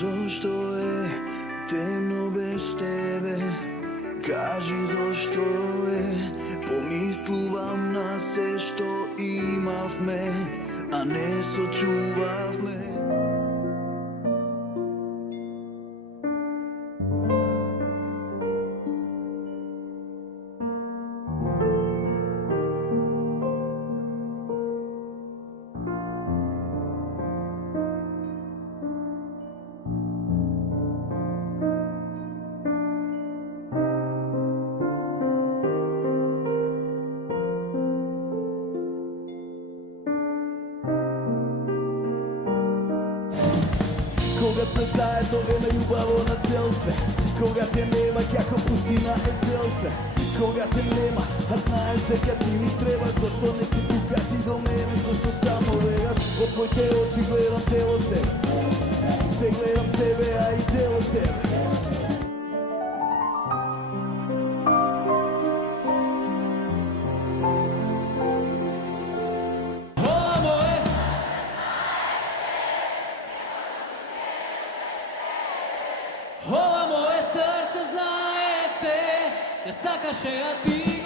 Зошто е темно без тебе? Кажи зошто е? Помислувам на се што имавме, а не сочувавме. Кога сме заедно е најубаво на цел свет. Кога те нема, како пустина е цел свет. Кога те нема, а знаеш дека ти ми требаш. Зошто не си тука ти до мене, зошто само бегаш? Во твоите очи гледам дел од себе. Се гледам себе, а и дел од тебе. Ова моје срце знае се, те сакаше, а ти